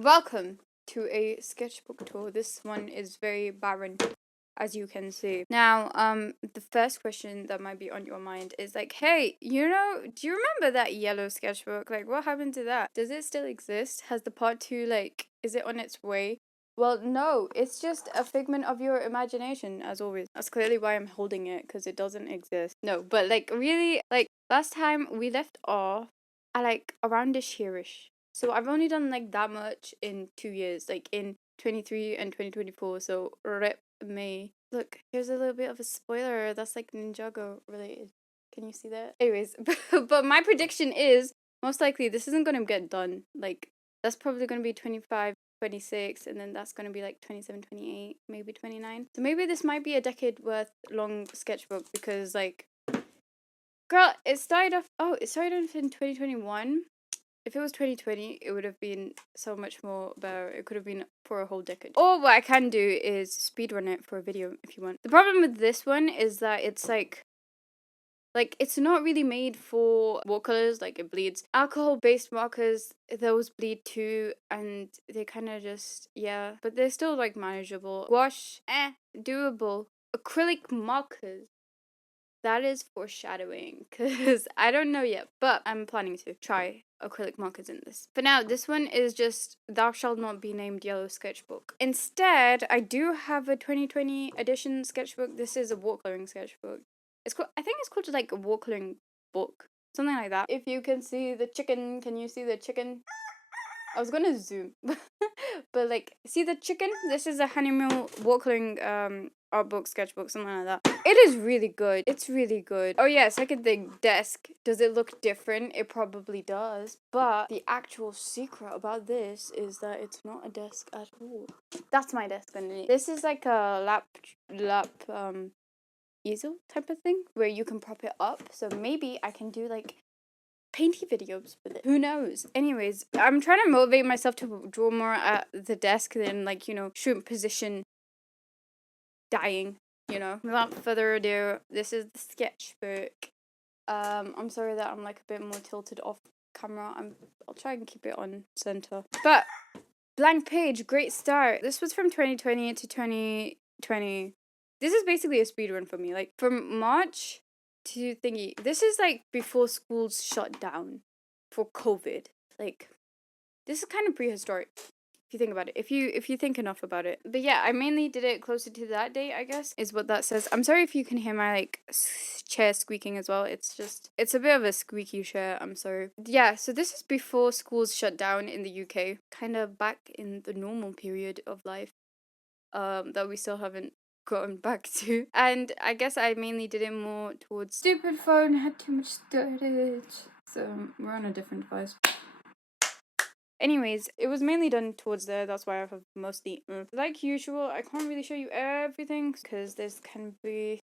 Welcome to a sketchbook tour. This one is very barren, as you can see. Now, the first question that might be on your mind is like, hey, do you remember that yellow sketchbook? Like, what happened to that? Does it still exist? Has the part 2, like, is it on its way? Well, no, it's just a figment of your imagination, as always. That's clearly why I'm holding it, because it doesn't exist. No, but, like, really, like, last time we left off at, like, around this yearish. So I've only done, like, that much in 2 years, like, in 23 and 2024, so rip me. Look, here's a little bit of a spoiler. That's, like, Ninjago related. Can you see that? Anyways, but my prediction is, most likely, this isn't gonna get done. Like, that's probably gonna be 25, 26, and then that's gonna be like 27, 28, maybe 29. So maybe this might be a decade worth long sketchbook because, like, girl, it started off in 2021. If it was 2020, it would have been so much more better. It could have been for a whole decade. Or what I can do is speedrun it for a video if you want. The problem with this one is that it's like it's not really made for watercolors. Like, it bleeds. Alcohol-based markers, those bleed too, and they kind of just, yeah. But they're still, like, manageable. Gouache, doable. Acrylic markers, that is foreshadowing, because I don't know yet, but I'm planning to try acrylic markers in this. For now, this one is just thou shalt not be named yellow sketchbook. Instead, I do have a 2020 edition sketchbook. This is a watercoloring sketchbook. It's called, I think it's called like a watercoloring book, something like that. If you can see the chicken, can you see the chicken? I was gonna zoom, but like, see the chicken? This is a Hahnemuhle watercoloring art book, sketchbook, something like that. It is really good. It's really good. Oh yeah, second thing, desk. Does it look different? It probably does. But the actual secret about this is that it's not a desk at all. That's my desk underneath. This is like a lap easel type of thing where you can prop it up. So maybe I can do like painty videos with it. Who knows? Anyways, I'm trying to motivate myself to draw more at the desk than, like, shoot position dying, Without further ado, this is the sketchbook. I'm sorry that I'm like a bit more tilted off camera. I'll try and keep it on center. But blank page, great start. This was from 2020 to 2020. This is basically a speed run for me. Like, from March to thingy. This is like before schools shut down for COVID. Like, this is kind of prehistoric if you think about it. If you think enough about it. But yeah, I mainly did it closer to that date, I guess, is what that says. I'm sorry if you can hear my like chair squeaking as well. It's a bit of a squeaky chair. I'm sorry. Yeah, so this is before schools shut down in the UK. Kind of back in the normal period of life. That we still haven't gotten back to. And I guess I mainly did it more towards stupid phone had too much storage. So we're on a different device. Anyways, it was mainly done towards there. That's why I have mostly like usual. I can't really show you everything because this can be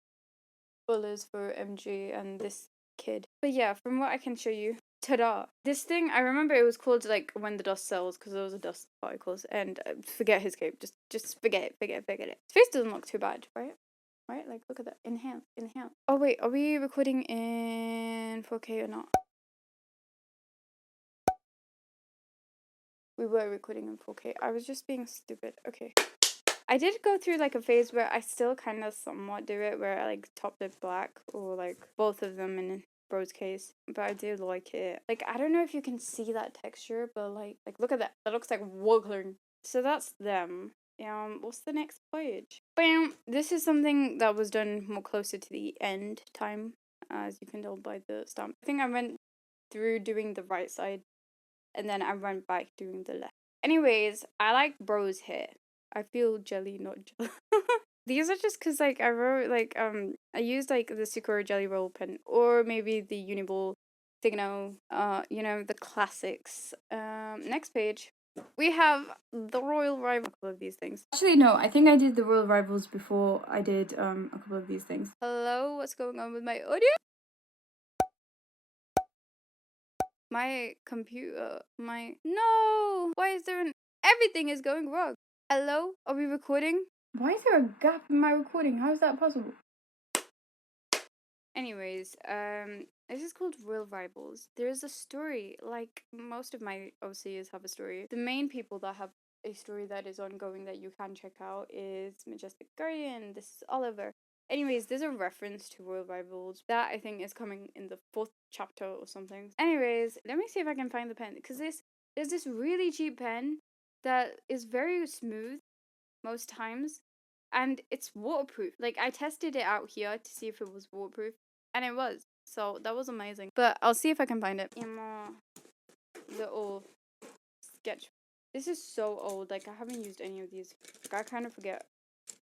spoilers for MG and this kid. But yeah, from what I can show you, ta-da! This thing, I remember it was called like When the Dust Settles because there was a dust particles. And forget his cape. Just forget it. Forget it. His face doesn't look too bad, right? Right? Like, look at that. Inhale. Oh wait, are we recording in 4K or not? We were recording in 4K. I was just being stupid. Okay. I did go through like a phase where I still kind of somewhat do it, where I like topped it black, or like both of them in bro's case. But I did like it. Like, I don't know if you can see that texture, but like look at that. That looks like watercoloring. So that's them. What's the next page? Bam! This is something that was done more closer to the end time, as you can tell by the stamp. I think I went through doing the right side, and then I went back doing the left. Anyways, I like bro's hair. I feel jelly, not gel. These are just because, like, I wrote, like, I used, like, the Sakura Jelly Roll pen, or maybe the Uniball Signo, the classics. Next page. We have the Royal Rival, a couple of these things. Actually, no, I think I did the Royal Rivals before I did, a couple of these things. Hello, what's going on with my audio? My computer, no! Why is there everything is going wrong? Hello? Are we recording? Why is there a gap in my recording? How is that possible? Anyways, This is called Real Rivals. There's a story, like most of my OCs have a story. The main people that have a story that is ongoing that you can check out is Majestic Guardian. This is Oliver. Anyways, there's a reference to Royal Rivals that I think is coming in the 4th chapter or something. Anyways, let me see if I can find the pen, because there's this really cheap pen that is very smooth most times, and it's waterproof. Like, I tested it out here to see if it was waterproof, and it was. So that was amazing. But I'll see if I can find it. Imma little sketch. This is so old. Like, I haven't used any of these. Like, I kind of forget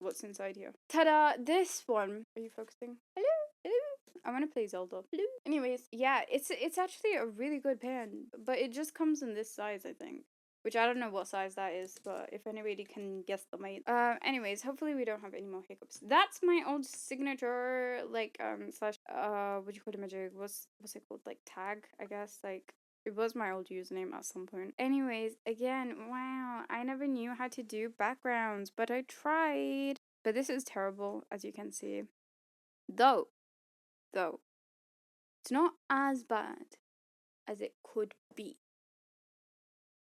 what's inside here. Ta-da! This one. Are you focusing? Hello? Hello? I want to play Zelda. Hello? Anyways, yeah, it's actually a really good pen, but it just comes in this size, I think. Which I don't know what size that is, but if anybody can guess the weight. Anyways, hopefully we don't have any more hiccups. That's my old signature, like, slash, what do you call it, magic? What's it called? Like, tag, I guess, like. It was my old username at some point. Anyways, again, wow, I never knew how to do backgrounds, but I tried. But this is terrible, as you can see. Though, it's not as bad as it could be.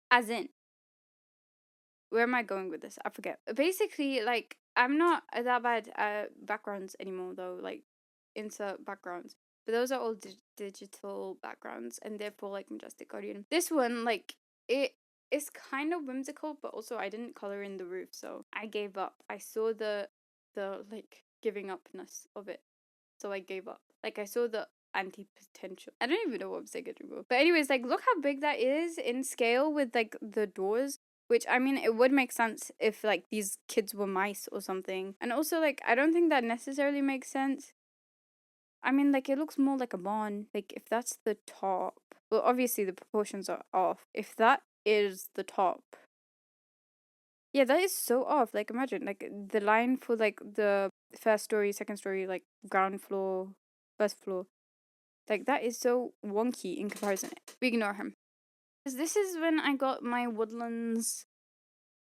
As in, where am I going with this? I forget. Basically, like, I'm not that bad at backgrounds anymore, though. Like, insert backgrounds. But those are all digital backgrounds, and therefore, like, Majestic Guardian. This one, like, it is kind of whimsical, but also I didn't color in the roof, so I gave up. I saw the like, giving upness of it, so I gave up. Like, I saw the anti-potential. I don't even know what I'm saying anymore. But anyways, like, look how big that is in scale with, like, the doors. Which, I mean, it would make sense if, like, these kids were mice or something. And also, like, I don't think that necessarily makes sense. I mean, like, it looks more like a barn. Like, if that's the top. Well, obviously, the proportions are off. If that is the top. Yeah, that is so off. Like, imagine, like, the line for, like, the first story, second story, like, ground floor, first floor. Like, that is so wonky in comparison. We ignore him. This is when I got my Woodlands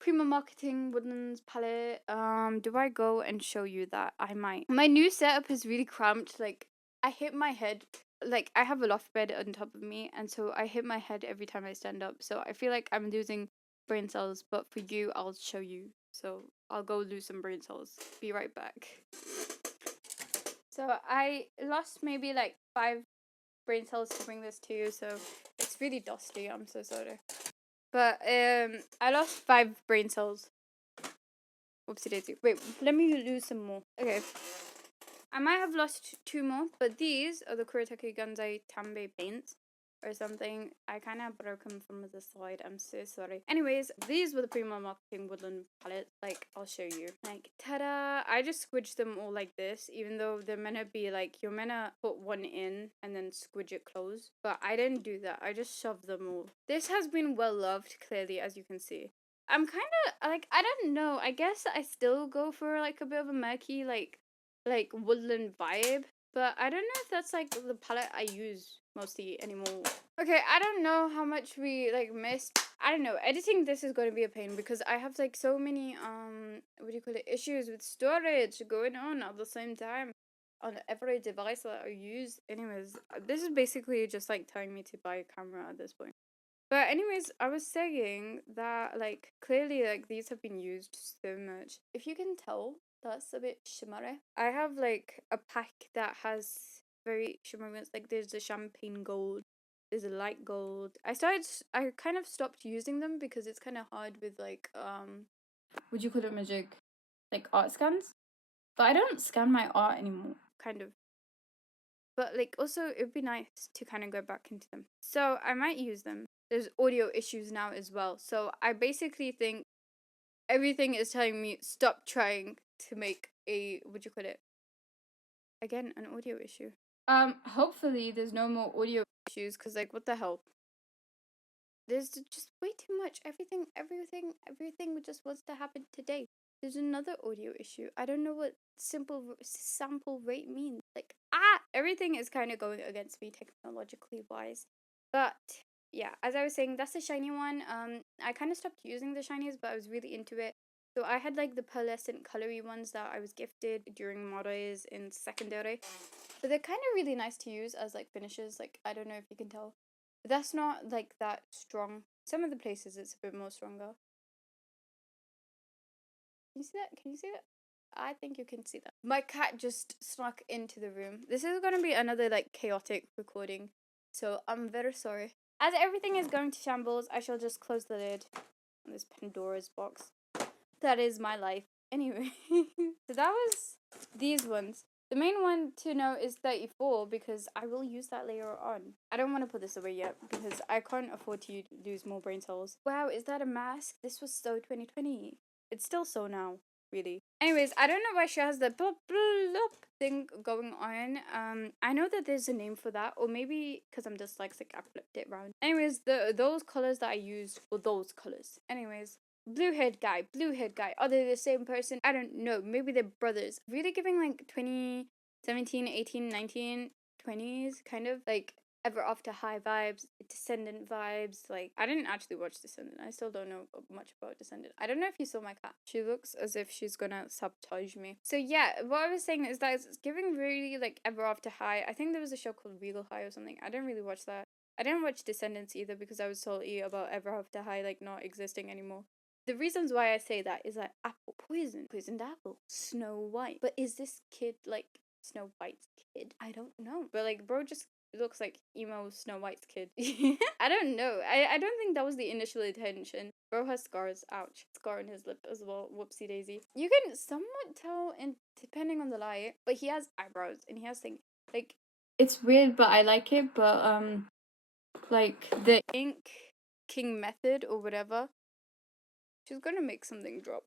Prima Marketing Woodlands palette. Do I go and show you that? I might. My new setup is really cramped. Like, I hit my head. Like, I have a loft bed on top of me, and so I hit my head every time I stand up. So I feel like I'm losing brain cells, but for you, I'll show you. So I'll go lose some brain cells. Be right back. So I lost maybe like 5 brain cells to bring this to you, so it's really dusty. I'm so sorry. But I lost 5 brain cells. Whoopsie daisy. Wait, let me lose some more. Okay. I might have lost 2 more, but these are the Kuratake Gansai Tambi paints or something. I kind of broke them from the side. I'm so sorry. Anyways, these were the Prima Marketing Woodland palettes. Like, I'll show you. Like, ta-da! I just squidged them all like this, even though they're meant to be like, you're meant to put one in and then squidge it close. But I didn't do that. I just shoved them all. This has been well loved, clearly, as you can see. I'm kind of, like, I don't know. I guess I still go for, like, a bit of a murky, like woodland vibe, but I don't know if that's like the palette I use mostly anymore. Okay, I don't know how much we like missed. I don't know, editing this is going to be a pain because I have like so many what do you call it, issues with storage going on at the same time on every device that I use. Anyways, this is basically just like telling me to buy a camera at this point. But anyways, I was saying that, like, clearly, like, these have been used so much. If you can tell, that's a bit shimmery. I have, like, a pack that has very shimmery ones. Like, there's the champagne gold. There's a light gold. I kind of stopped using them because it's kind of hard with, like, would you call it magic? Like, art scans? But I don't scan my art anymore, kind of. But, like, also, it would be nice to kind of go back into them. So, I might use them. There's audio issues now as well. So, I basically think everything is telling me stop trying to make a, what do you call it? Again, an audio issue. Hopefully there's no more audio issues, because, like, what the hell? There's just way too much. Everything just wants to happen today. There's another audio issue. I don't know what sample rate means. Like, everything is kind of going against me technologically wise. But yeah, as I was saying, that's the shiny one. I kind of stopped using the shinies, but I was really into it. So I had like the pearlescent colory ones that I was gifted during Motors in secondary. But they're kind of really nice to use as like finishes. Like, I don't know if you can tell. But that's not like that strong. Some of the places it's a bit more stronger. Can you see that? Can you see that? I think you can see that. My cat just snuck into the room. This is going to be another like chaotic recording. So I'm very sorry. As everything is going to shambles, I shall just close the lid on this Pandora's box. That is my life. Anyway, so that was these ones. The main one to know is 34 because I will use that later on. I don't want to put this away yet because I can't afford to lose more brain cells. Wow, is that a mask? This was so 2020. It's still so now, really. Anyways, I don't know why she has the blop blop thing going on. I know that there's a name for that, or maybe because I'm dyslexic, I flipped it around. Anyways, those colors that I used were those colors. Anyways, blue haired guy. Are they the same person? I don't know. Maybe they're brothers. Really giving like 2017, 18, 19, 20s, kind of like Ever After High vibes, Descendant vibes. Like, I didn't actually watch Descendant. I still don't know much about Descendant. I don't know if you saw my cat. She looks as if she's gonna sabotage me. So yeah, what I was saying is that it's giving really like Ever After High. I think there was a show called Regal High or something. I didn't really watch that. I didn't watch Descendants either because I was salty about Ever After High like not existing anymore. The reasons why I say that is that apple poisoned apple, Snow White. But is this kid like Snow White's kid? I don't know. But like, bro just looks like emo Snow White's kid. I don't know. I don't think that was the initial intention. Bro has scars. Ouch. Scar on his lip as well. Whoopsie daisy. You can somewhat tell in depending on the light, but he has eyebrows and he has things like it's weird, but I like it. But like the ink king method or whatever. She's gonna make something drop.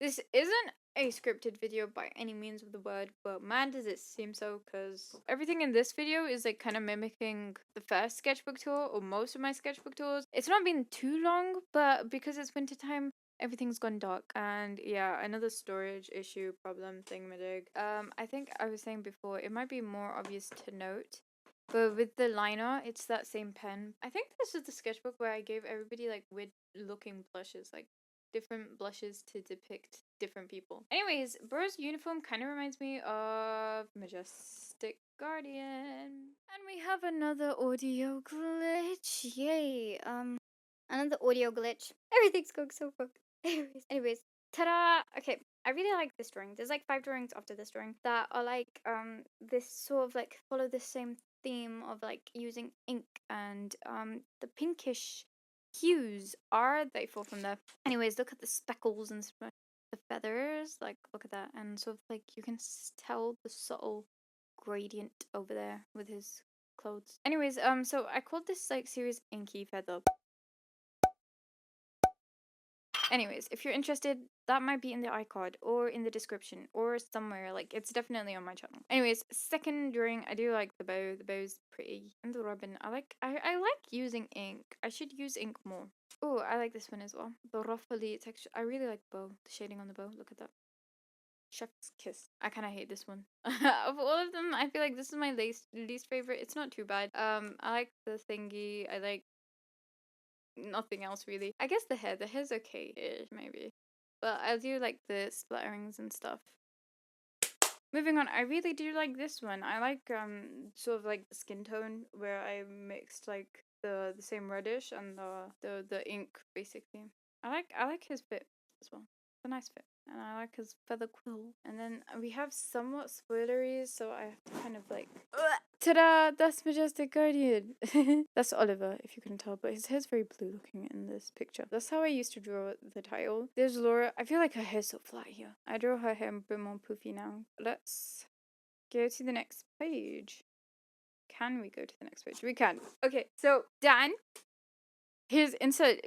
This isn't a scripted video by any means of the word, but man does it seem so, because everything in this video is like kind of mimicking the first sketchbook tour, or most of my sketchbook tours. It's not been too long, but because it's wintertime, everything's gone dark, and yeah, another storage issue problem thingamadig. I think I was saying before, it might be more obvious to note, but with the liner, it's that same pen. I think this is the sketchbook where I gave everybody like weird looking blushes, like different blushes to depict different people. Anyways, bro's uniform kind of reminds me of Majestic Guardian. And we have another audio glitch. Yay. Another audio glitch. Everything's going so wrong. Anyways, ta-da! Okay, I really like this drawing. There's like 5 drawings after this drawing that are like this sort of like follow the same theme of like using ink, and the pinkish hues are they fall from there. Anyways, look at the speckles and the feathers. Like, look at that, and sort of like you can tell the subtle gradient over there with his clothes. Anyways, so I called this like series Inky Feather. Anyways, if you're interested, that might be in the iCard or in the description or somewhere. Like, it's definitely on my channel. Anyways, second drawing, I do like the bow. The bow's pretty. And the ribbon. I like using ink. I should use ink more. Oh, I like this one as well. The ruffly texture. I really like the bow. The shading on the bow. Look at that. Chef's kiss. I kind of hate this one. Of all of them, I feel like this is my least favorite. It's not too bad. I like the thingy. I like nothing else really. I guess the hair's okay-ish maybe, but I do like the splatterings and stuff. Moving on, I really do like this one. I like sort of like the skin tone where I mixed like the same reddish and the ink basically. I like his fit as well. It's a nice fit. And I like his feather quill. And then we have somewhat spoileries, so I have to kind of like... Ta-da! That's Majestic Guardian! That's Oliver, if you can tell, but his hair's very blue looking in this picture. That's how I used to draw the title. There's Laura. I feel like her hair's so flat here. I draw her hair a bit more poofy now. Let's go to the next page. Can we go to the next page? We can. Okay, so Dan, his insert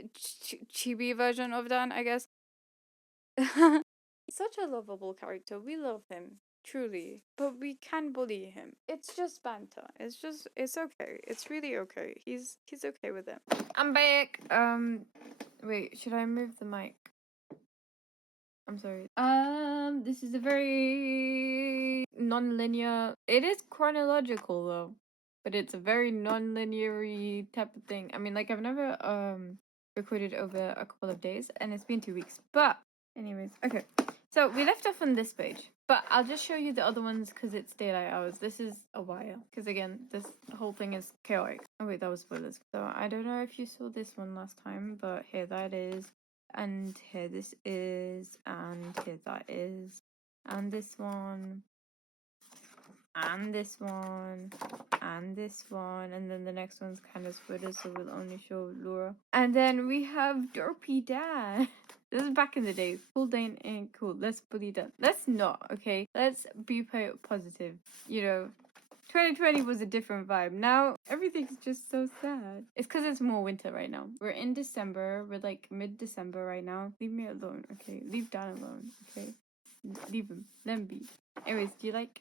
chibi version of Dan, I guess. He's such a lovable character. We love him, truly. But we can bully him. It's just banter. It's okay. It's really okay. He's okay with it. I'm back. Wait, should I move the mic? I'm sorry. This is a very non-linear. It is chronological though, but it's a very non-linear type of thing. I mean, like I've never recorded over a couple of days, and it's been 2 weeks. But Anyways, okay. So we left off on this page, but I'll just show you the other ones because it's daylight hours. This is a while because again, this whole thing is chaotic. Oh wait, that was spoilers. So I don't know if you saw this one last time, but here that is, and here this is, and here that is, and this one, and this one, and this one, and then the next one's kind of spoilers, so we'll only show Laura. And then we have Dorpy Dad. This is back in the day. Full day ain't cool. Let's bully that. Let's not, okay? Let's be positive. You know, 2020 was a different vibe. Now, everything's just so sad. It's because it's more winter right now. We're in December. We're like mid-December right now. Leave me alone, okay? Leave Dan alone, okay? Leave him. Let him be. Anyways, do you like...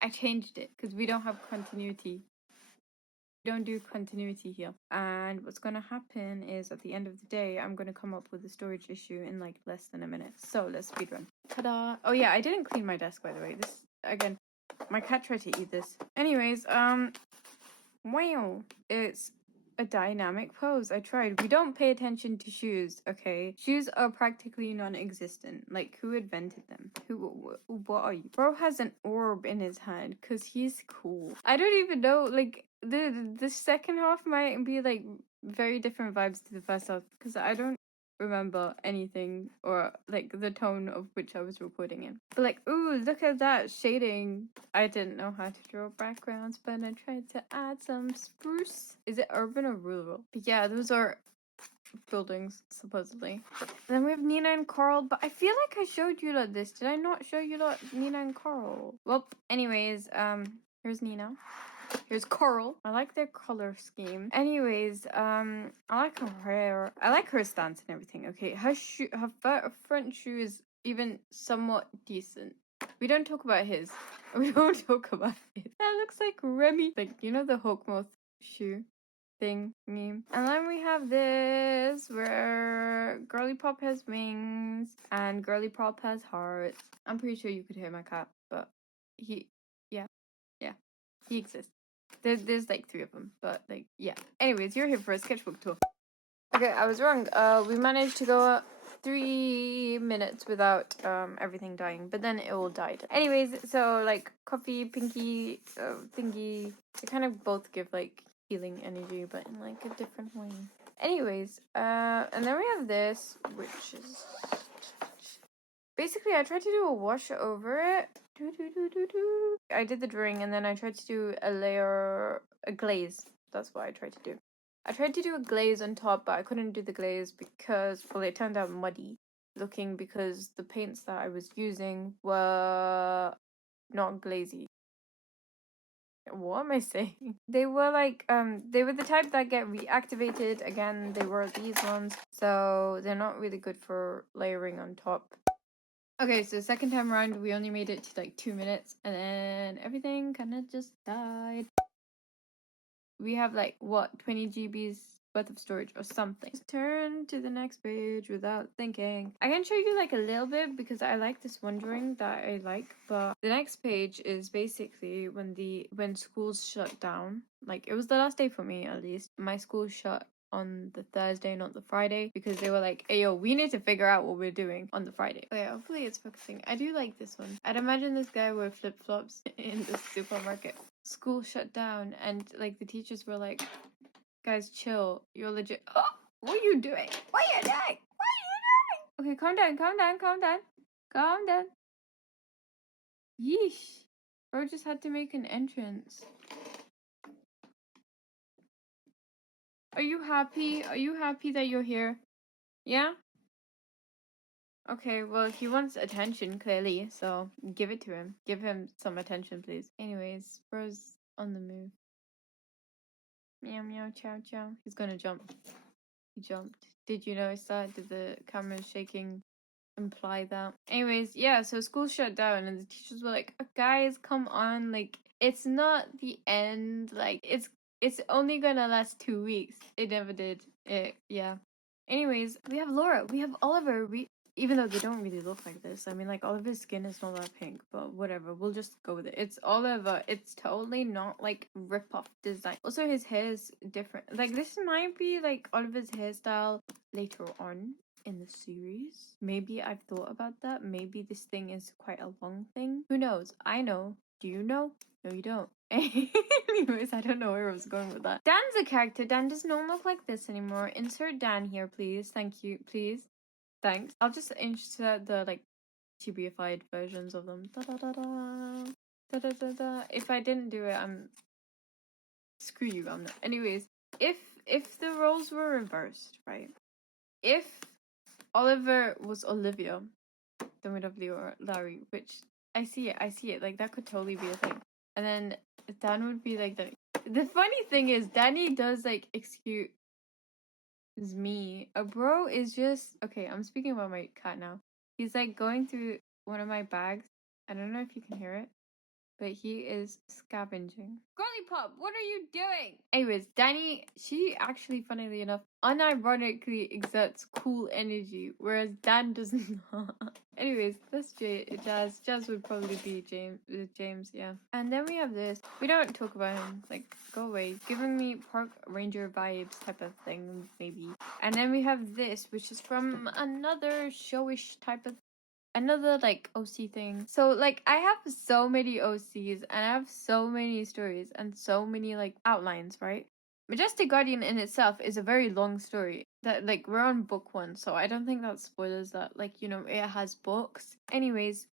I changed it because we don't have continuity. We don't do continuity here. And what's going to happen is at the end of the day, I'm going to come up with a storage issue in like less than a minute. So let's speedrun. Ta-da! Oh yeah, I didn't clean my desk, by the way. This, again, my cat tried to eat this. Anyways, wow. It's a dynamic pose. I tried. We don't pay attention to shoes, okay? Shoes are practically non-existent. Like, who invented them? What are you? Bro has an orb in his hand because he's cool. I don't even know, like, the second half might be, like, very different vibes to the first half because I don't remember anything or like the tone of which I was recording in. But like, ooh, look at that shading. I didn't know how to draw backgrounds, but I tried to add some spruce. Is it urban or rural? But yeah, those are buildings supposedly. And then we have Nina and Carl, but I feel like I showed you lot this. Did I not show you lot Nina and Carl? Well, anyways, here's Nina. Here's Coral. I like their color scheme. Anyways, I like her hair. I like her stance and everything. Okay, her front shoe is even somewhat decent. We don't talk about his. We don't talk about his. That looks like Remy. Like, you know the Hawkmoth shoe thing meme. And then we have this where Girly Pop has wings and Girly Pop has hearts. I'm pretty sure you could hear my cat, but he exists. There's like 3 of them, but like, yeah. Anyways, you're here for a sketchbook tour. Okay, I was wrong. We managed to go 3 minutes without everything dying, but then it all died. Anyways, so like coffee, pinky, thingy, they kind of both give like healing energy, but in like a different way. Anyways, and then we have this, which is basically I tried to do a wash over it. I did the drawing and then I tried to do a glaze. That's what I tried to do. I tried to do a glaze on top, but I couldn't do the glaze because, well, it turned out muddy looking because the paints that I was using were not glazy. What am I saying? They were like, they were the type that get reactivated. Again, they were these ones, so they're not really good for layering on top. Okay, so second time around, we only made it to like 2 minutes, and then everything kind of just died. We have like, what, 20 GBs worth of storage or something. Just turn to the next page without thinking. I can show you like a little bit because I like this one drawing that I like, but the next page is basically when schools shut down. Like, it was the last day for me, at least. My school shut on the Thursday, not the Friday, because they were like, hey yo, we need to figure out what we're doing on the Friday. Oh yeah, hopefully it's focusing. I do like this one. I'd imagine this guy wore flip-flops in the supermarket. School shut down and like the teachers were like, guys, chill, you're legit. Oh, what are you doing? What are you doing? Okay, calm down. Yeesh. Bro just had to make an entrance. Are you happy? Are you happy that you're here? Yeah? Okay, well, he wants attention, clearly, so give it to him. Give him some attention, please. Anyways, bro's on the move. Meow, meow, chow, chow. He's gonna jump. He jumped. Did you notice that? Did the camera shaking imply that? Anyways, yeah, so school shut down and the teachers were like, guys, come on, like, it's not the end, like, it's only gonna last 2 weeks. It never did. Yeah. Anyways, we have Laura, we have Oliver, even though they don't really look like this. I mean, like, Oliver's skin is not that pink, but whatever. We'll just go with it. It's Oliver. It's totally not, like, rip-off design. Also, his hair is different. Like, this might be, like, Oliver's hairstyle later on in the series. Maybe I've thought about that. Maybe this thing is quite a long thing. Who knows? I know. Do you know? No, you don't. Anyways, I don't know where I was going with that. Dan's a character. Dan does not look like this anymore. Insert Dan here, please. Thank you. Please. Thanks. I'll just insert the, like, chibiified versions of them. Da da da da. Da da da da. If I didn't do it, I'm... Screw you, I'm not. Anyways, if the roles were reversed, right? If Oliver was Olivia, then we'd have Leo or Larry, which I see it. Like, that could totally be a thing. And then Dan would be like the funny thing is Danny does like excuse me. A bro is just okay, I'm speaking about my cat now. He's like going through one of my bags. I don't know if you can hear it, but he is scavenging. Girly Pop, what are you doing? Anyways, Danny, she actually, funnily enough, unironically exerts cool energy, whereas Dan does not. Anyways, that's Jazz. Jazz would probably be James, yeah. And then we have this. We don't talk about him. Like, go away. Giving me park ranger vibes type of thing, maybe. And then we have this, which is from another showish type of another like OC thing. So like I have so many OCs and I have so many stories and so many like outlines, right? Majestic Guardian in itself is a very long story. That like we're on book 1, so I don't think that spoilers that, like, you know, it has books. Anyways,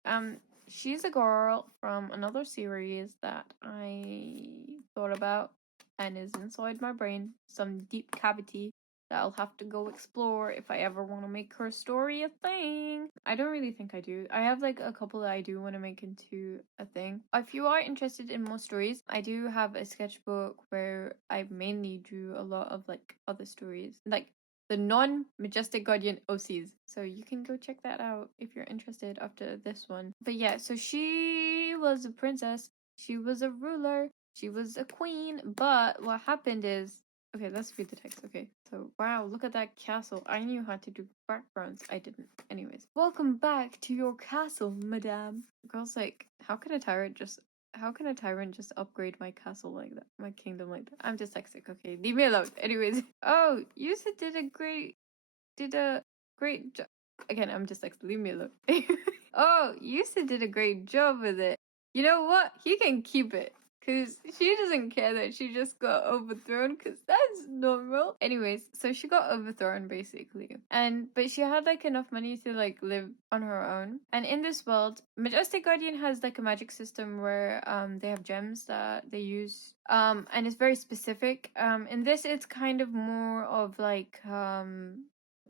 she's a girl from another series that I thought about and is inside my brain, some deep cavity that I'll have to go explore if I ever want to make her story a thing. I don't really think I do. I have like a couple that I do want to make into a thing. If you are interested in more stories, I do have a sketchbook where I mainly drew a lot of like other stories, like the non-Majestic Guardian OCs. So you can go check that out if you're interested after this one. But yeah, so she was a princess, she was a ruler, she was a queen, but what happened is, okay, let's read the text. Okay, so wow, look at that castle. I knew how to do backgrounds. I didn't. Anyways, welcome back to your castle, madame. Girl's like, how can a tyrant just upgrade my castle like that, my kingdom like that? I'm dyslexic. Okay, leave me alone. Anyways, oh, Yusa did a great job. Again, I'm dyslexic. Leave me alone. Oh, Yusa did a great job with it. You know what? He can keep it. Because she doesn't care that she just got overthrown, because that's normal. Anyways, so she got overthrown, basically. But she had, like, enough money to, like, live on her own. And in this world, Majestic Guardian has, like, a magic system where, they have gems that they use. And it's very specific. In this, it's kind of more of, like,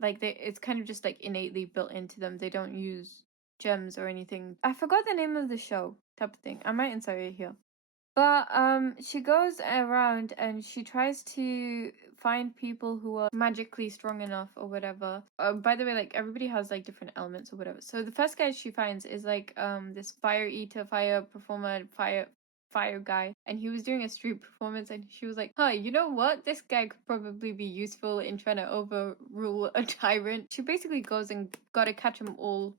it's kind of just, like, innately built into them. They don't use gems or anything. I forgot the name of the show type of thing. I might insert it here. But she goes around and she tries to find people who are magically strong enough or whatever. By the way, like, everybody has like different elements or whatever. So the first guy she finds is like this fire eater, fire performer, fire guy, and he was doing a street performance, and she was like, huh, you know what, this guy could probably be useful in trying to overrule a tyrant. She basically goes and gotta catch them all,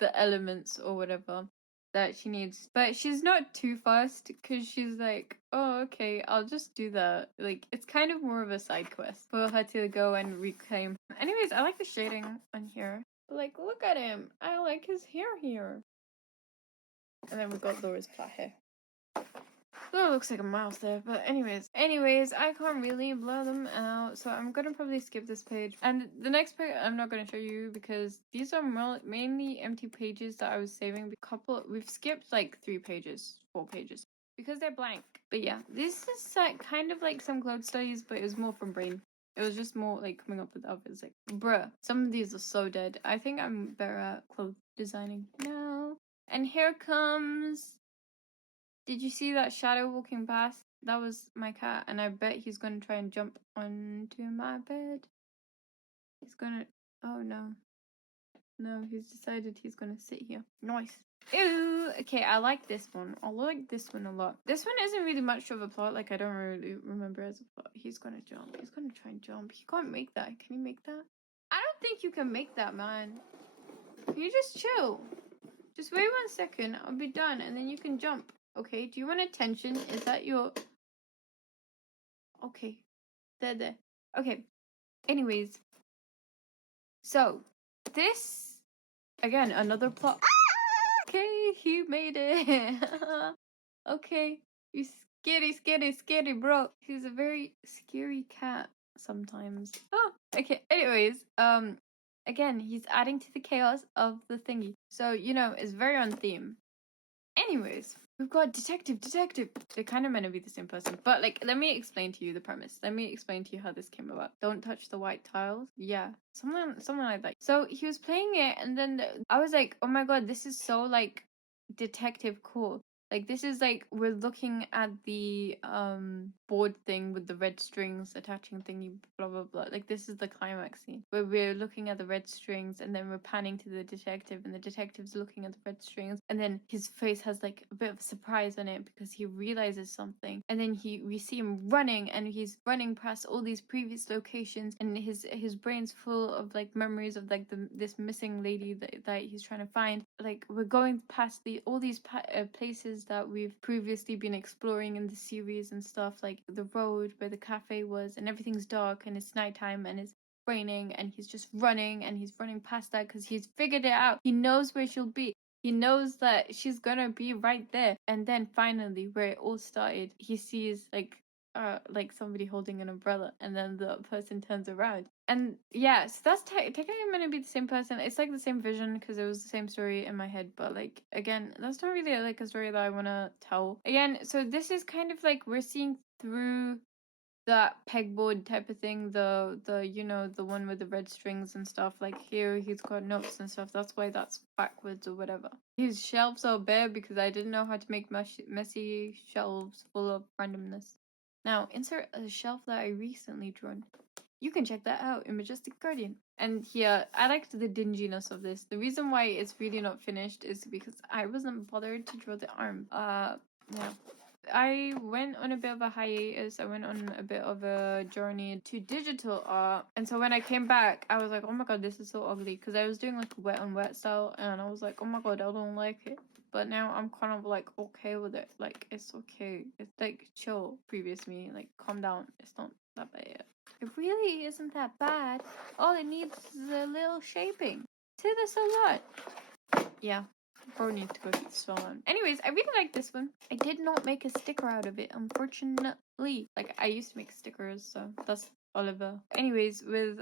the elements or whatever that she needs, but she's not too fast because she's like, oh, okay, I'll just do that. Like, it's kind of more of a side quest for her to go and reclaim. Anyways, I like the shading on here. Like, look at him. I like his hair here. And then we got Laura's plait hair. Oh, it looks like a mouse there, but anyways, I can't really blur them out, so I'm gonna probably skip this page. And the next page I'm not gonna show you because these are mainly empty pages that I was saving. We've skipped like 4 pages, because they're blank. But yeah, this is kind of like some clothes studies, but it was more from brain. It was just more like coming up with outfits. Like, bruh, some of these are so dead. I think I'm better at clothes designing now. And here comes... Did you see that shadow walking past? That was my cat, and I bet he's gonna try and jump onto my bed. He's gonna... Oh, no. No, he's decided he's gonna sit here. Nice. Ew! Okay, I like this one. I like this one a lot. This one isn't really much of a plot. Like, I don't really remember as a plot. He's gonna jump. He's gonna try and jump. He can't make that. Can you make that? I don't think you can make that, man. Can you just chill? Just wait 1 second. I'll be done, and then you can jump. Okay, do you want attention? Is that your... Okay. There. Okay. Anyways. So, this, again, another plot. Okay, he made it. Okay, you scary, bro. He's a very scary cat sometimes. Oh, okay. Anyways, again, he's adding to the chaos of the thingy. So, you know, it's very on theme. Anyways, we've got detective. They're kind of meant to be the same person. But, like, let me explain to you the premise. Let me explain to you how this came about. Don't touch the white tiles. Yeah, something like that. So, he was playing it, and then I was like, oh my god, this is so, like, detective cool. Like, this is like we're looking at the board thing with the red strings attaching thingy, blah blah blah. Like, this is the climax scene where we're looking at the red strings, and then we're panning to the detective, and the detective's looking at the red strings, and then his face has like a bit of surprise on it because he realizes something, and then we see him running, and he's running past all these previous locations, and his brain's full of like memories of like this missing lady that he's trying to find. Like, we're going past all these places that we've previously been exploring in the series and stuff, like the road where the cafe was, and everything's dark and it's nighttime and it's raining, and he's just running, and he's running past that because he's figured it out. He knows where she'll be. He knows that she's gonna be right there. And then finally, where it all started, he sees like somebody holding an umbrella, and then the person turns around, and yeah, so that's technically gonna be the same person. It's like the same vision because it was the same story in my head, but like, again, that's not really like a story that I want to tell again. So this is kind of like we're seeing through that pegboard type of thing, the you know, the one with the red strings and stuff. Like, here he's got notes and stuff, that's why that's backwards or whatever. His shelves are bare because I didn't know how to make messy shelves full of randomness. Now insert a shelf that I recently drawn. You can check that out in Majestic Guardian. And here, I liked the dinginess of this. The reason why it's really not finished is because I wasn't bothered to draw the arm. Yeah. I went on a bit of a hiatus. I went on a bit of a journey to digital art. And so when I came back, I was like, oh my god, this is so ugly. Because I was doing like wet on wet style. And I was like, oh my god, I don't like it. But now I'm kind of like okay with it. Like, it's okay. It's like chill, previous me. Like, calm down. It's not that bad yet. It really isn't that bad. All it needs is a little shaping. To the salon. Yeah. Bro needs to go to the salon. Anyways, I really like this one. I did not make a sticker out of it, unfortunately. Like, I used to make stickers, so that's Oliver. Anyways, with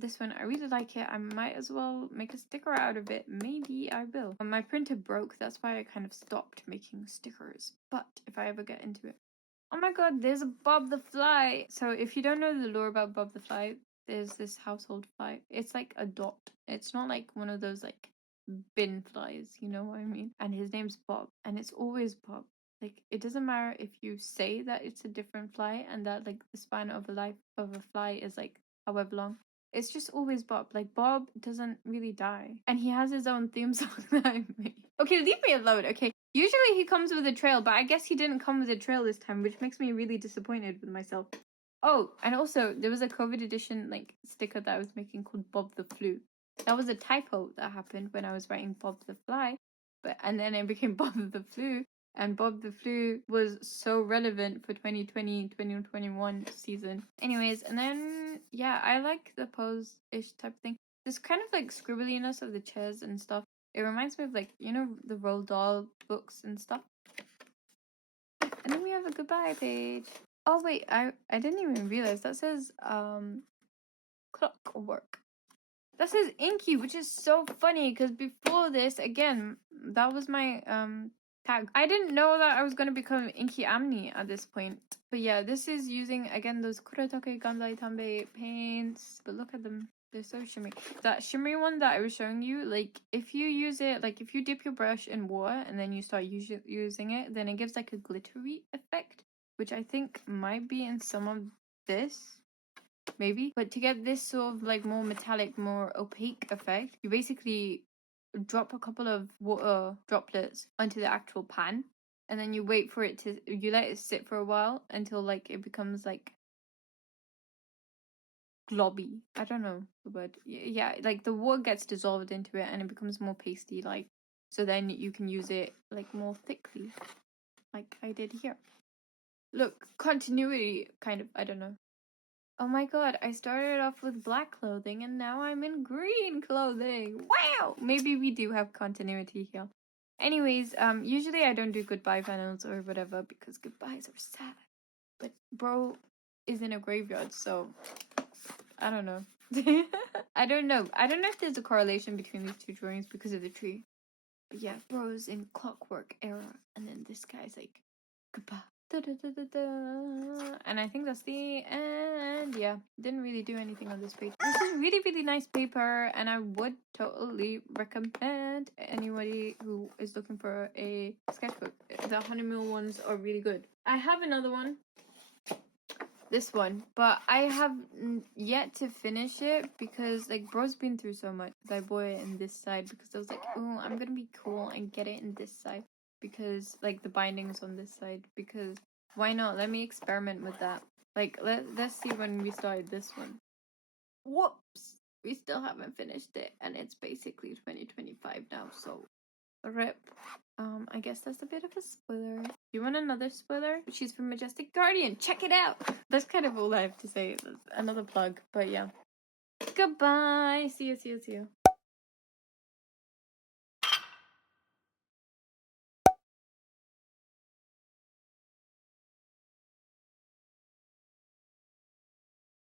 this one, I really like it. I might as well make a sticker out of it. Maybe I will. My printer broke, that's why I kind of stopped making stickers. But if I ever get into it. Oh my god, there's a Bob the Fly. So if you don't know the lore about Bob the Fly, there's this household fly. It's like a dot. It's not like one of those like bin flies, you know what I mean? And his name's Bob, and it's always Bob. Like, it doesn't matter if you say that it's a different fly and that like the span of a life of a fly is like however long. It's just always Bob. Like, Bob doesn't really die. And he has his own theme song that I made. Okay, leave me alone, okay? Usually he comes with a trail, but I guess he didn't come with a trail this time, which makes me really disappointed with myself. Oh, and also, there was a COVID edition, like, sticker that I was making called Bob the Flu. That was a typo that happened when I was writing Bob the Fly, and then it became Bob the Flu. And Bob the Flu was so relevant for 2020-2021 season. Anyways, and then, yeah, I like the pose-ish type thing. This kind of like scribbliness of the chairs and stuff. It reminds me of like, you know, the Roald Dahl books and stuff. And then we have a goodbye page. Oh wait, I didn't even realize that says clockwork. That says Inky, which is so funny because before this, again, that was my tag. I didn't know that I was going to become Inky Amni at this point. But yeah, this is using, again, those Kuratake, Gansai, Tambi paints. But look at them. They're so shimmery. That shimmery one that I was showing you, like, if you use it, like, if you dip your brush in water and then you start using it, then it gives, like, a glittery effect, which I think might be in some of this. Maybe. But to get this sort of like more metallic, more opaque effect, you basically drop a couple of water droplets onto the actual pan, and then you wait for it to, you let it sit for a while until like it becomes like globby. I don't know the word. Yeah, like the water gets dissolved into it and it becomes more pasty, like, so then you can use it like more thickly, like I did here. Look, continuity, kind of, I don't know. Oh my god, I started off with black clothing and now I'm in green clothing. Wow! Maybe we do have continuity here. Anyways, usually I don't do goodbye panels or whatever because goodbyes are sad. But bro is in a graveyard, so I don't know. I don't know. I don't know if there's a correlation between these two drawings because of the tree. But yeah, bro's in clockwork era, and then this guy's like goodbye. Da, da, da, da, da. And I think that's the end. Yeah, didn't really do anything on this page. This is really, really nice paper, and I would totally recommend anybody who is looking for a sketchbook. The Hahnemuhle ones are really good. I have another one, this one, but I have yet to finish it because like bro's been through so much. I bought it in this side because I was like, oh, I'm gonna be cool and get it in this side because like the binding's on this side, because why not? Let me experiment with that. Like let's see when we started this one. Whoops, we still haven't finished it, and it's basically 2025 now, so rip. I guess that's a bit of a spoiler. You want another spoiler? She's from Majestic Guardian. Check it out. That's kind of all I have to say. That's another plug, but yeah. Goodbye. See you.